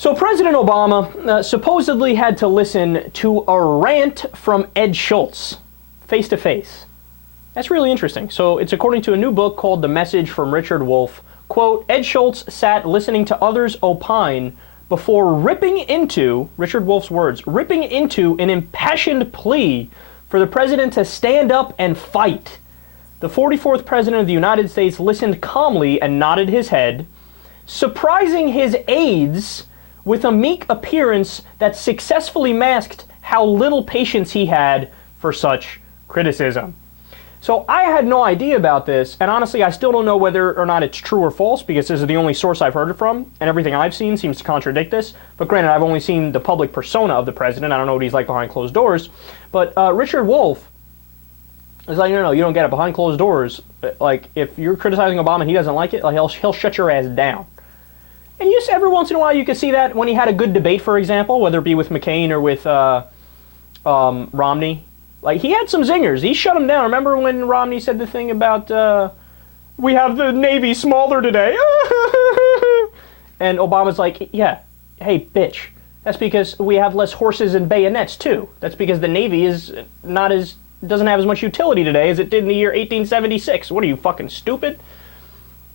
So President Obama supposedly had to listen to a rant from Ed Schultz, face to face. That's really interesting. So it's according to a new book called The Message from Richard Wolffe. Quote, Ed Schultz sat listening to others opine before ripping into, Richard Wolffe's words, ripping into an impassioned plea for the president to stand up and fight. The 44th president of the United States listened calmly and nodded his head, surprising his aides with a meek appearance that successfully masked how little patience he had for such criticism. So I had no idea about this, and honestly I still don't know whether or not it's true or false, because this is the only source I've heard it from, and everything I've seen seems to contradict this. But granted, I've only seen the public persona of the president. I don't know what he's like behind closed doors. But Richard Wolffe is like, no, you don't get it. Behind closed doors, like, if you're criticizing Obama and he doesn't like it, like, he'll shut your ass down. And just every once in a while you can see that when he had a good debate, for example, whether it be with McCain or with Romney. Like, he had some zingers. He shut him down. Remember when Romney said the thing about, we have the Navy smaller today? And Obama's like, yeah, hey, bitch. That's because we have less horses and bayonets, too. That's because the Navy is not as, doesn't have as much utility today as it did in the year 1876. What are you, fucking stupid?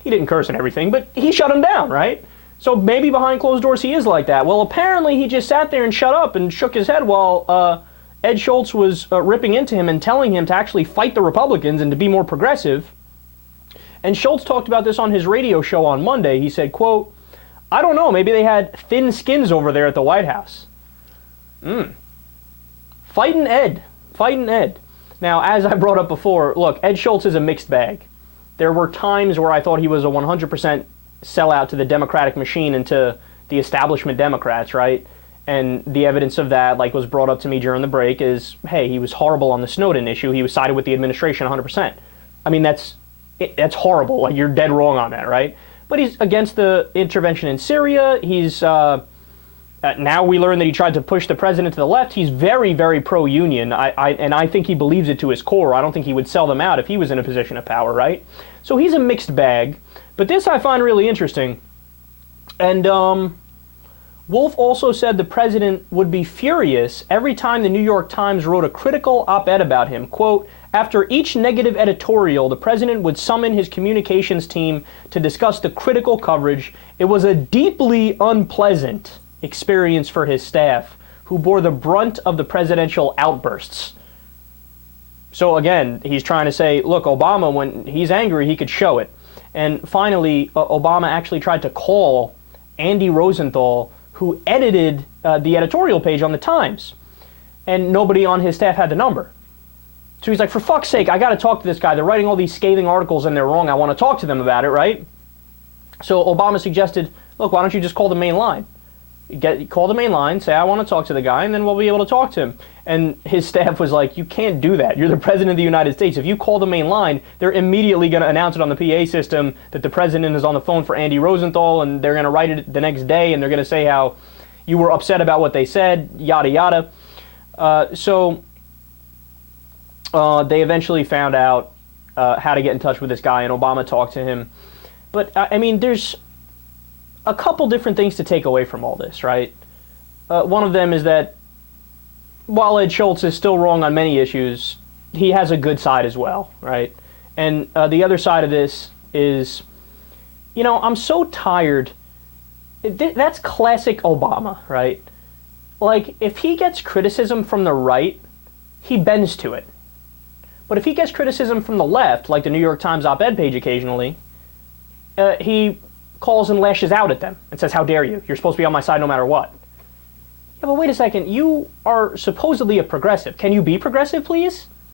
He didn't curse and everything, but he shut him down, right? So maybe behind closed doors he is like that. Well, apparently he just sat there and shut up and shook his head while Ed Schultz was ripping into him and telling him to actually fight the Republicans and to be more progressive. And Schultz talked about this on his radio show on Monday. He said, quote, I don't know, maybe they had thin skins over there at the White House. Fighting Ed. Fighting Ed. Now, as I brought up before, look, Ed Schultz is a mixed bag. There were times where I thought he was a 100% sellout to the Democratic machine and to the establishment Democrats, right? And the evidence of that, like, was brought up to me during the break is, hey, he was horrible on the Snowden issue. He was sided with the administration 100%. I mean, that's horrible. Like, you're dead wrong on that, right? But he's against the intervention in Syria. He's, now we learn that he tried to push the president to the left. He's very, very pro-union. And I think he believes it to his core. I don't think he would sell them out if he was in a position of power, right? So he's a mixed bag. But this I find really interesting. And Wolffe also said the president would be furious every time the New York Times wrote a critical op-ed about him. Quote, after each negative editorial, the president would summon his communications team to discuss the critical coverage. It was a deeply unpleasant experience for his staff, who bore the brunt of the presidential outbursts. So again, he's trying to say, look, Obama, when he's angry, he could show it. And finally, Obama actually tried to call Andy Rosenthal, who edited the editorial page on the Times. And nobody on his staff had the number. So he's like, for fuck's sake, I got to talk to this guy. They're writing all these scathing articles and they're wrong. I want to talk to them about it, right? So Obama suggested, look, why don't you just call the main line? Call the main line, say, I want to talk to the guy, and then we'll be able to talk to him. And his staff was like, you can't do that. You're the president of the United States. If you call the main line, they're immediately going to announce it on the PA system that the president is on the phone for Andy Rosenthal, and they're going to write it the next day, and they're going to say how you were upset about what they said, yada, yada. So they eventually found out how to get in touch with this guy, and Obama talked to him. But, I mean, there's a couple different things to take away from all this, right? One of them is that while Ed Schultz is still wrong on many issues, he has a good side as well, right? And the other side of this is, you know, I'm so tired. That's classic Obama, right? Like, if he gets criticism from the right, he bends to it. But if he gets criticism from the left, like the New York Times op-ed page occasionally, he calls and lashes out at them and says, how dare you? You're supposed to be on my side no matter what. Yeah, but wait a second. You are supposedly a progressive. Can you be progressive, please?